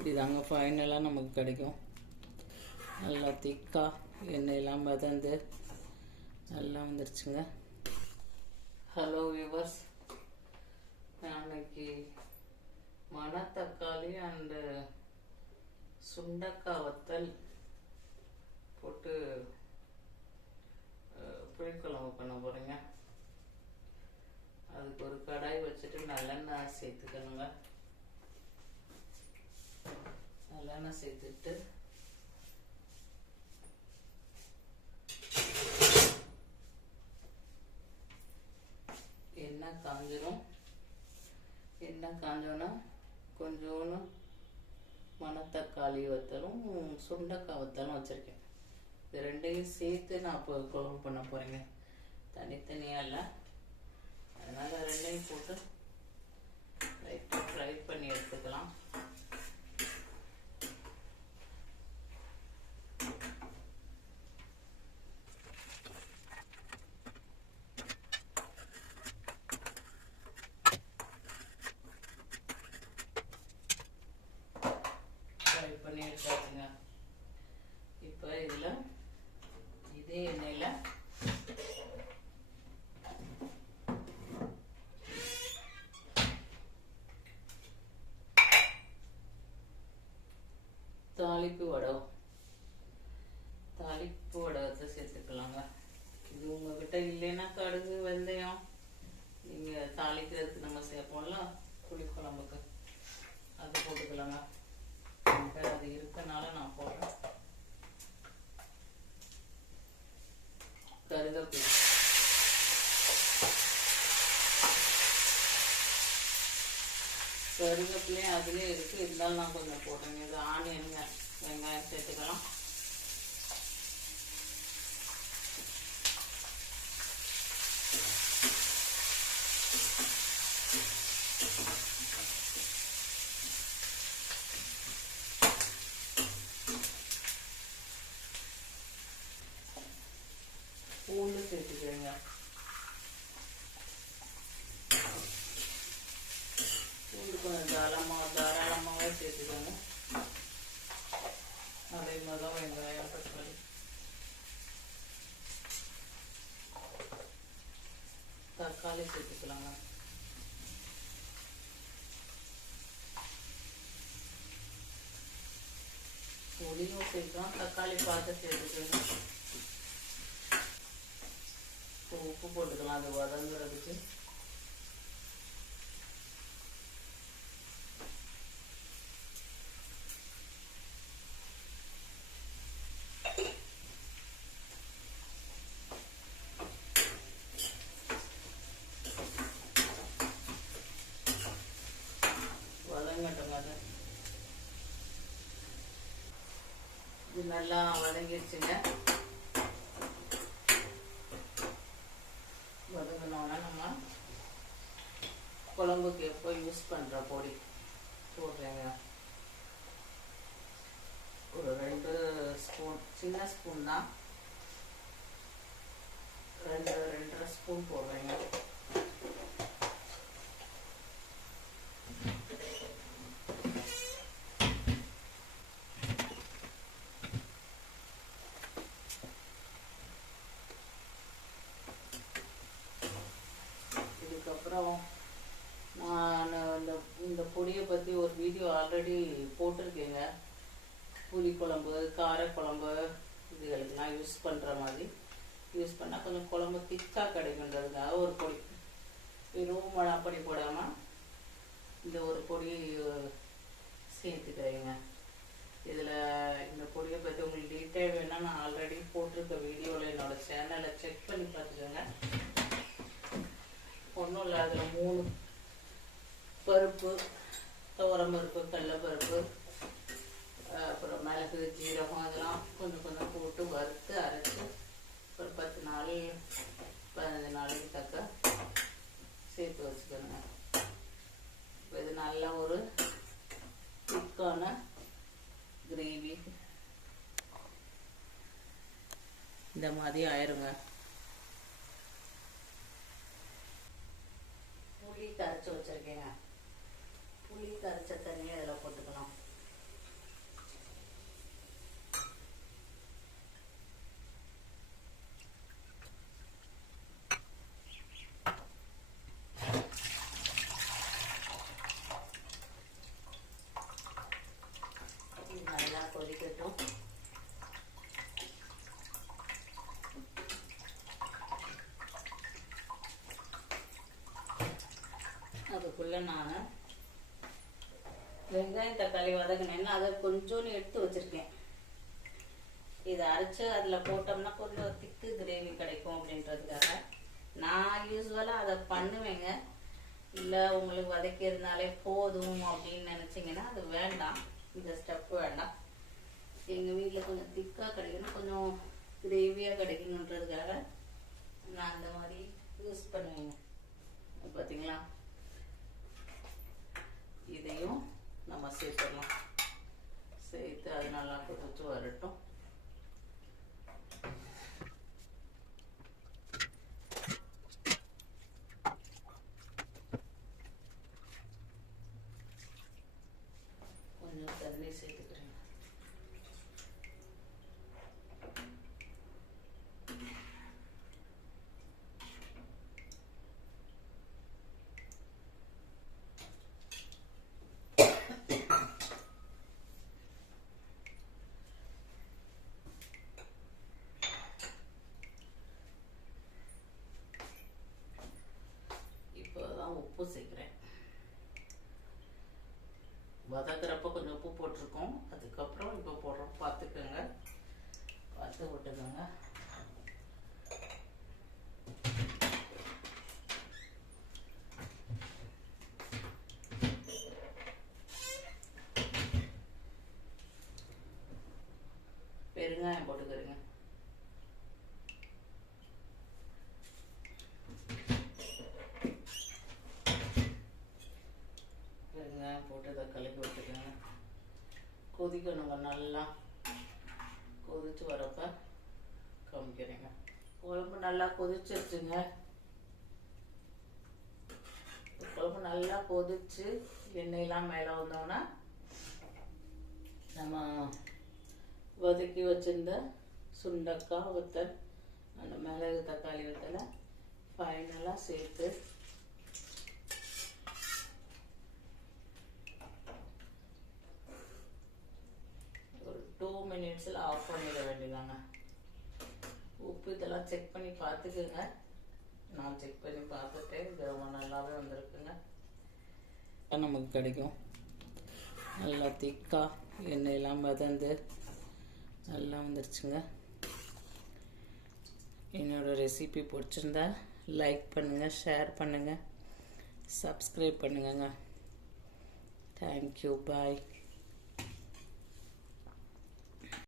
இப்படி தாங்க ஃபைனலாக நமக்கு கிடைக்கும். நல்லா திக்காக எண்ணெயெல்லாம் மிதந்து நல்லா வந்துருச்சுங்க. ஹலோ வியூவர்ஸ், நாளைக்கு மணத்தக்காளி அண்டு சுண்டக்காய் வத்தல் போட்டு புளிக்குழம்பு பண்ண போகிறேங்க. அதுக்கு ஒரு கடாய் வச்சுட்டு நல்லெண்ணெய் சேர்த்துக்கணுங்க. நல்லெண்ணெய் சேர்த்துட்டு எண்ணெய் காஞ்சிடும். எண்ணெய் காஞ்சோன்னா கொஞ்சோன்னு மணத்தக்காளி வத்தலும் சுண்டக்காய் வத்தலும் வச்சுருக்கேன். இது ரெண்டையும் சேர்த்து நான் இப்போ குழம்பு பண்ண போகிறேங்க, தனித்தனியாக இல்லை. அதனால் ரெண்டையும் போட்டு லைட்டாக ஃப்ரை பண்ணி எடுத்துக்கலாம். ஃப்ரை பண்ணி எடுத்தாச்சுங்க. இப்போ இதில் இதே எண்ணெயில் தாளிப்பு வடகத்தை சேர்த்துக்கலாங்க. இது உங்ககிட்ட இல்லைன்னா கடுகு வெந்தயம் நீங்கள் தாளிக்கிறதுக்கு நம்ம சேர்ப்போம்ல புளிக்குழம்புக்கு, அது போட்டுக்கலாங்க. அது இருக்கனால நான் போடுறேன். கருவேப்பிலையும் அதுலேயே இருக்குது, இருந்தாலும் நான் கொஞ்சம் போடுறேங்க. இது ஆனியனுங்க, வெங்காயம் சேர்த்துக்கலாம். பூண்டு சேர்த்துக்கிறேங்க. பூண்டு கொஞ்சம் தாராளமாகவே சேர்த்துக்கோங்க. அதே மாதிரி தான் வெங்காயம், தக்காளி, தக்காளி சேர்த்துக்கலாங்க. புளியும் சேர்க்கலாம், தக்காளி பார்த்து சேர்த்துக்கோங்க. உப்பு போட்டுக்கலாம் அது வதங்குறதுக்கு. வதங்கட்டும். அது இது நல்லா வதங்கிடுச்சுங்க. வதங்கினோன்னா நம்ம குழம்புக்கு எப்போ யூஸ் பண்ணுற பொடி போடுறேங்க. ஒரு 2 ஸ்பூன், சின்ன ஸ்பூன் தான், 2.5 ஸ்பூன் போடுறேங்க. இதுக்கப்புறம் நான் இந்த பொடியை பற்றி ஒரு வீடியோ ஆல்ரெடி போட்டிருக்கேங்க. புளிக்குழம்பு, காரக்குழம்பு இதுகளுக்கெல்லாம் யூஸ் பண்ணுற மாதிரி யூஸ் பண்ணால் கொஞ்சம் குழம்பு திக்காக கிடைக்குன்றதுக்காக ஒரு பொடி, வெறும் மிளகாப்பொடி போடாமல் இந்த ஒரு பொடி சேர்த்துக்கிறேங்க. இதில் இந்த பொடியை பற்றி உங்களுக்கு டீட்டெயில் வேணால் நான் ஆல்ரெடி போட்டிருக்க வீடியோவில் என்னோடய சேனலை செக் பண்ணி பார்த்துக்கோங்க. ஒன்றும் இல்லை, அதில் 3 பருப்பு, துவரம்பருப்பு, கடலைப்பருப்பு, அப்புறம் மிளகு, ஜீரகம் அதெல்லாம் கொஞ்சம் கொஞ்சம் போட்டு வறுத்து அரைச்சி ஒரு 10 நாள் 15 நாளைக்கு தக்க சேர்த்து வச்சுக்கணுங்க. இது நல்ல ஒரு திக்கான கிரேவி இந்த மாதிரி ஆயிருங்க. புளி கரைச்சி வச்சிருக்கேங்க. புளி கரைச்ச தண்ணியை அதில் போட்டுக்கலாம். அதுக்குள்ளே நான் வெங்காயம் தக்காளி வதங்கினேன்னா அதை கொஞ்சோன்னு எடுத்து வச்சுருக்கேன். இதை அரைச்சி அதில் போட்டோம்னா கொஞ்சம் திக்கு கிரேவி கிடைக்கும் அப்படின்றதுக்காக நான் யூஸ்வலாக அதை பண்ணுவேங்க. இல்லை உங்களுக்கு வதக்கியிருந்தாலே போதும் அப்படின்னு நினச்சிங்கன்னா அது வேண்டாம், இந்த ஸ்டெப் வேண்டாம். எங்கள் வீட்டில் கொஞ்சம் திக்காக கிடைக்கணும், கொஞ்சம் கிரேவியாக கிடைக்கணுன்றதுக்காக நான் அந்த மாதிரி யூஸ் பண்ணுவேங்க. பார்த்தீங்களா, இதையும் நம்ம சேர்த்துடலாம். சேர்த்து அது நல்லா கொதிச்சு வரட்டும். கொஞ்சம் தண்ணி சேர்த்துக்கிறேன். இப்போதான் உப்பு சேர்க்கிறேன். வதக்குறப்ப கொஞ்சம் உப்பு போட்டிருக்கோம், அதுக்கப்புறம் இப்போ போடுறோம். பார்த்துக்கோங்க, பார்த்து விட்டுக்கோங்க. பெருங்காயம் போட்டுக்கிறேங்க. பெருங்காயம் போட்டு இதை கலக்கி விட்டுக்கோங்க. கொதிக்கணுங்க, நல்லா கொதிச்சு வரப்ப காமிக்கிறேங்க. குழம்பு நல்லா கொதிச்சிருச்சுங்க. குழம்பு நல்லா கொதிச்சு எண்ணெயெல்லாம் மேலே வந்தோன்னா நம்ம வதக்கி வச்சிருந்த சுண்டக்காய் வத்தல், அந்த மிளகு தக்காளி வத்தலை ஃபைனலாக சேர்த்து ஒரு 2 மினிட்ஸில் ஆஃப் பண்ணிட வேண்டியதாங்க. உப்பு இதெல்லாம் செக் பண்ணி பார்த்துக்குங்க. நான் செக் பண்ணி பார்த்துட்டு இது ரொம்ப நல்லாவே வந்திருக்குங்க. நமக்கு கிடைக்கும் நல்லா திக்காக எண்ணெயெல்லாம் மிதந்து நல்லா வந்துருச்சுங்க. என்னோடய ரெசிபி பிடிச்சிருந்தா லைக் பண்ணுங்கள், ஷேர் பண்ணுங்கள், சப்ஸ்கிரைப் பண்ணுங்கங்க. தேங்க்யூ, பாய்.